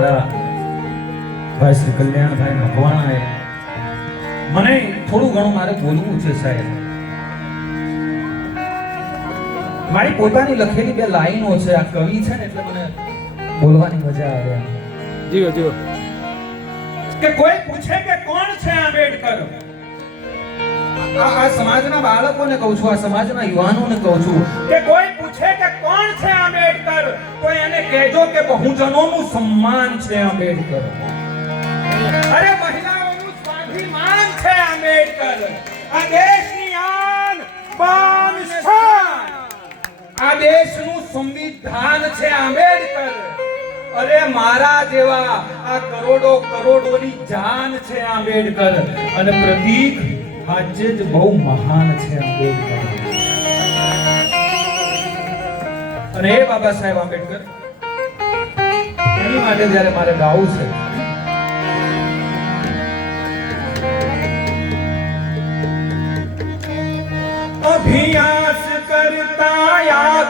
ભાઈ શ્રી કલ્યાણભાઈ મકવાણાએ મને થોડું ઘણું મારે બોલવું છે સાહેબ. મારી પોતાની લખેલી બે લાઈનો છે. આ કવિ છે ને એટલે મને બોલવાની મજા આવે. જીઓ જીઓ કે કોઈ પૂછે કે કોણ છે આંબેડકર, આ સમાજના બાળકોને કહું છું, આ સમાજના યુવાનોને કહું છું કે કોઈ પૂછે કે કોણ છે આંબેડકર, તો એને કહેજો કે બહુજનોનું સન્માન છે આંબેડકર. અરે મહિલાઓનું સ્વાભિમાન છે આંબેડકર. આ દેશની આન બાન શાન, આ દેશનું સંવિધાન છે આંબેડકર. અરે મારા જેવા આ કરોડો કરોડોની જાન છે આંબેડકર. અને પ્રતીક આજે જ બહુ મહાન છે આંબેડકર. અને એ બાબા સાહેબ આંબેડકર, એની માટે જ્યારે મારે ગાવું છે, અભ્યાસ કરતા યાદ